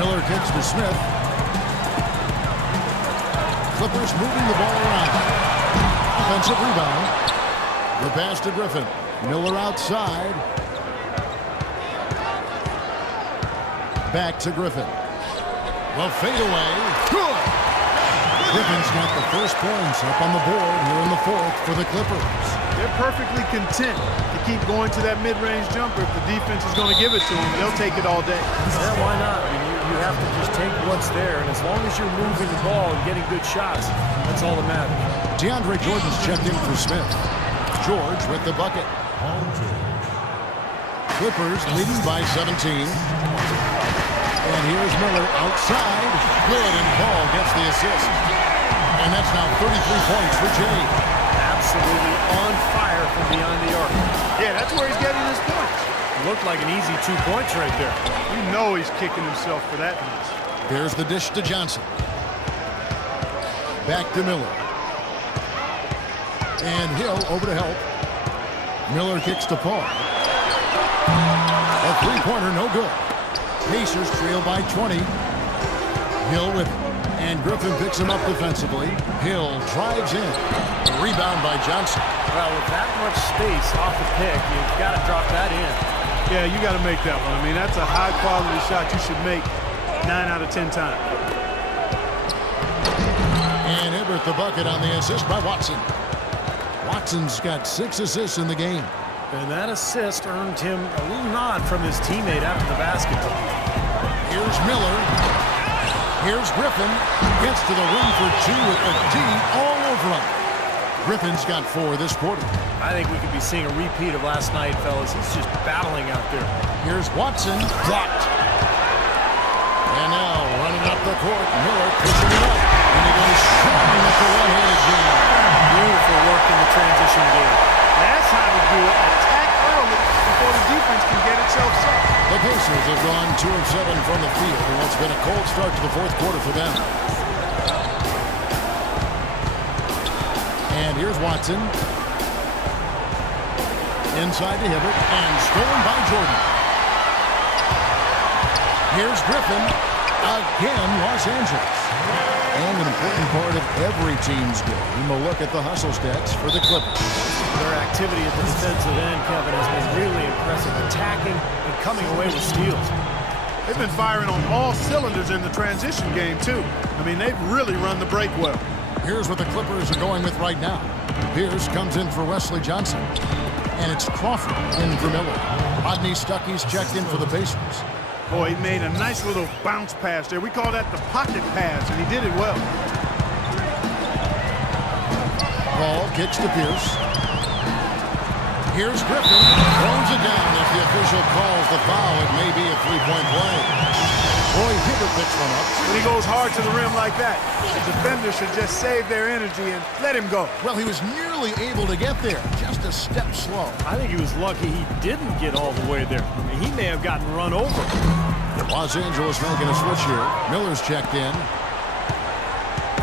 Miller kicks to Smith. Clippers moving the ball around. Offensive rebound. The pass to Griffin. Miller outside. Back to Griffin. The fadeaway. Good. Griffin's got the first points up on the board here in the fourth for the Clippers. They're perfectly content to keep going to that mid-range jumper. If the defense is going to give it to them, they'll take it all day. Yeah, why not? I mean, you have to just take what's there, and as long as you're moving the ball and getting good shots, that's all that matters. DeAndre Jordan's checked in for Smith. George with the bucket. Clippers leading by 17. And here's Miller outside. Good, and Paul gets the assist. And that's now 33 points for Jay. Absolutely on fire from beyond the arc. Yeah, that's where he's getting his points. Looked like an easy 2 points right there. You know he's kicking himself for that miss. There's the dish to Johnson. Back to Miller. And Hill over to help. Miller kicks to Paul. A three-pointer, no good. Pacers trail by 20. Hill with it. And Griffin picks him up defensively. Hill drives in. A rebound by Johnson. Well, with that much space off the pick, you've got to drop that in. Yeah, you got to make that one. I mean, that's a high-quality shot you should make 9 out of 10 times. And Hibbert the bucket on the assist by Watson. Watson's got 6 assists in the game. And that assist earned him a little nod from his teammate after the basket. Here's Miller. Here's Griffin. Gets to the rim for 2 with a D all over him. Griffin's got 4 this quarter. I think we could be seeing a repeat of last night, fellas. He's just battling out there. Here's Watson. Blocked. And now running up the court. Miller pushing it up. And he goes shooting at the one-handed jam. Beautiful work in the transition game. That's how to do it. Attack early before the defense can get itself set. The Pacers have gone 2 of 7 from the field in what's been a cold start to the fourth quarter for them. And here's Watson. Inside to Hibbert and stolen by Jordan. Here's Griffin. Again, Los Angeles. And an important part of every team's game, a look at the hustle stats for the Clippers. Their activity at the defensive end, Kevin, has been really impressive. Attacking and coming away with steals. They've been firing on all cylinders in the transition game, too. I mean, they've really run the break well. Here's what the Clippers are going with right now. Pierce comes in for Wesley Johnson. And it's Crawford in for Miller. Rodney Stuckey's checked in for the Pacers. Boy, he made a nice little bounce pass there. We call that the pocket pass, and he did it well. Paul kicks to Pierce. Here's Griffin. Throws it down. If the official calls the foul, it may be a three-point play. Roy Hibbert picks one up. When he goes hard to the rim like that, the defender should just save their energy and let him go. Well, he was nearly able to get there. Just a step slow. I think he was lucky he didn't get all the way there. I mean, he may have gotten run over. Los Angeles making a switch here. Miller's checked in.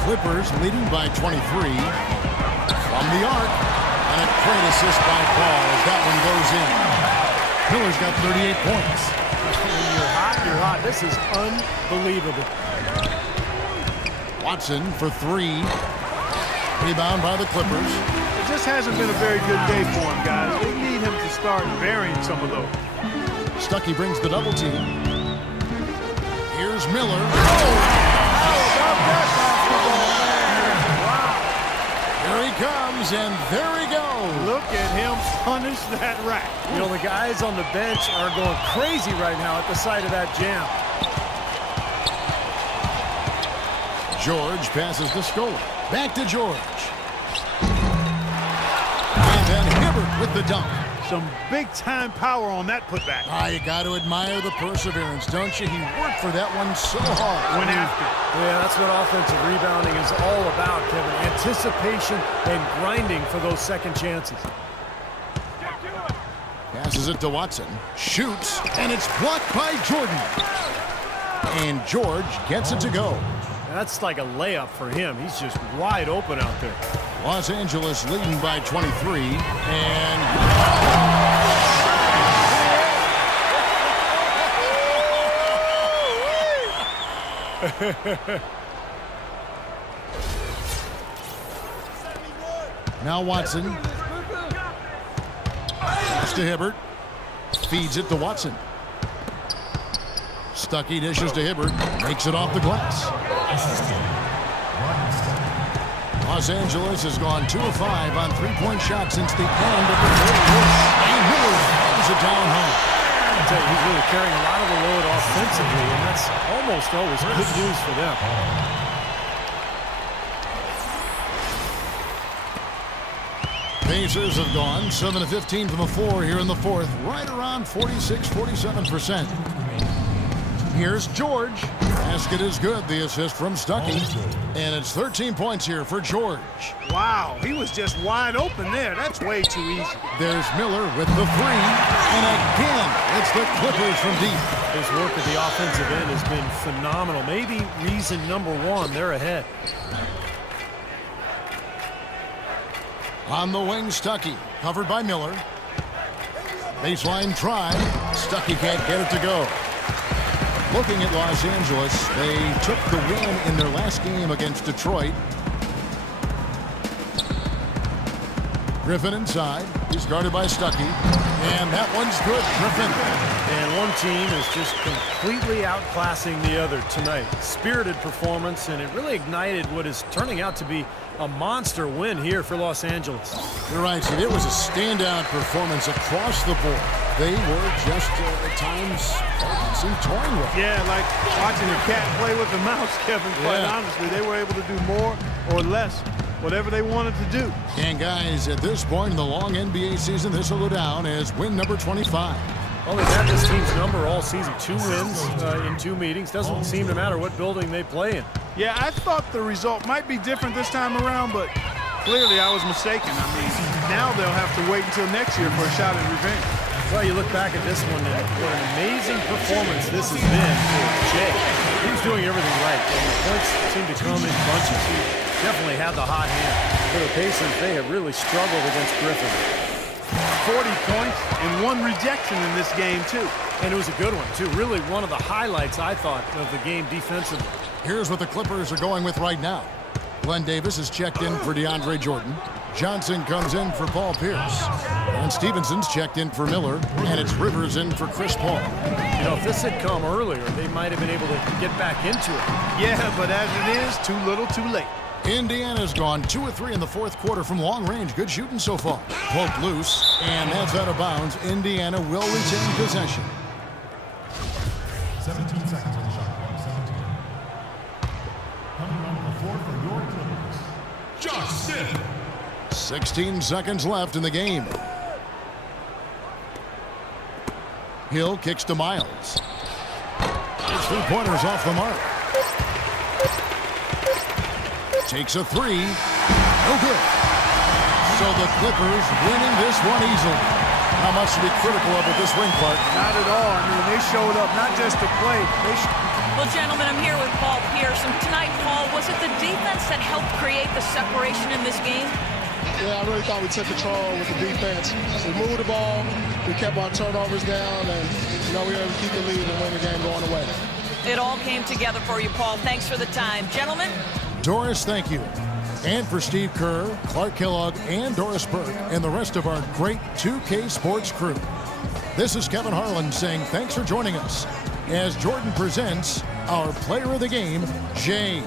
Clippers leading by 23. From the arc. And a great assist by Paul as that one goes in. Miller's got 38 points. When you're hot, you're hot. This is unbelievable. Watson for 3. Rebound by the Clippers. It just hasn't been a very good day for him, guys. They need him to start burying some of those. Stuckey brings the double team. Here's Miller. Here he comes, and there he goes. Look at him punish that rack. You know, the guys on the bench are going crazy right now at the sight of that jam. George passes to Scola. Back to George. And then Hibbert with the dunk. Some big-time power on that putback. You got to admire the perseverance, don't you? He worked for that one so hard. Went after. Yeah, that's what offensive rebounding is all about, Kevin. Anticipation and grinding for those second chances. Passes it to Watson. Shoots, and it's blocked by Jordan. And George gets it to go. That's like a layup for him. He's just wide open out there. Los Angeles leading by 23. And Now Watson. Pass to Hibbert. Feeds it to Watson. Stuckey dishes to Hibbert. Makes it off the glass. Los Angeles has gone 2 of 5 on three-point shots since the end of the third quarter. And Miller fires it down home. I tell you, he's really carrying a lot of the load offensively, and that's almost always good news for them. Pacers have gone 7 of 15 from the floor here in the fourth, right around 46-47%. Here's George. Basket is good. The assist from Stuckey. And it's 13 points here for George. Wow, he was just wide open there. That's way too easy. There's Miller with the three. And again, it's the Clippers from deep. His work at the offensive end has been phenomenal. Maybe reason number one, they're ahead. On the wing, Stuckey. Covered by Miller. Baseline try. Stuckey can't get it to go. Looking at Los Angeles, they took the win in their last game against Detroit. Griffin inside. He's guarded by Stuckey. And that one's good. Griffin. And one team is just completely outclassing the other tonight. Spirited performance, and it really ignited what is turning out to be a monster win here for Los Angeles. You're right, Steve. It was a standout performance across the board. They were just, at times, seemed toying with it. Yeah, like watching a cat play with a mouse, Kevin, quite honestly. They were able to do more or less, whatever they wanted to do. And, guys, at this point in the long NBA season, this will go down as win number 25. Well, they've had this team's number all season. 2 wins in 2 meetings. Doesn't seem to matter what building they play in. Yeah, I thought the result might be different this time around, but clearly I was mistaken. I mean, now they'll have to wait until next year for a shot at revenge. Well, you look back at this one, and what an amazing performance this has been for Jay. He was doing everything right, and the points seem to come in bunches. He definitely had the hot hand. For the Pacers, they have really struggled against Griffin. 40 points and 1 rejection in this game, too. And it was a good one, too. Really one of the highlights, I thought, of the game defensively. Here's what the Clippers are going with right now. Glenn Davis is checked in for DeAndre Jordan. Johnson comes in for Paul Pierce. And Stevenson's checked in for Miller. And it's Rivers in for Chris Paul. You know, if this had come earlier, they might have been able to get back into it. Yeah, but as it is, too little, too late. Indiana's gone 2 of 3 in the fourth quarter from long range. Good shooting so far. Poke loose, and that's out of bounds. Indiana will retain possession. 17 seconds on the shot clock. 17. Coming on the floor for your Clippers, Josh Smith. 16 seconds left in the game. Hill kicks to Miles. His 3-pointers off the mark. Takes a 3. No good. So the Clippers winning this one easily. How much to be critical of at this wing, Clark? Not at all. I mean, they showed up not just to play. Well, gentlemen, I'm here with Paul Pierce. And tonight, Paul, was it the defense that helped create the separation in this game? Yeah, I really thought we took control with the defense. We moved the ball, we kept our turnovers down, and we were able to keep the lead and win the game going away. It all came together for you, Paul. Thanks for the time. Gentlemen? Doris, thank you. And for Steve Kerr, Clark Kellogg, and Doris Burke, and the rest of our great 2K Sports crew. This is Kevin Harlan saying thanks for joining us as Jordan presents our player of the game, Jay.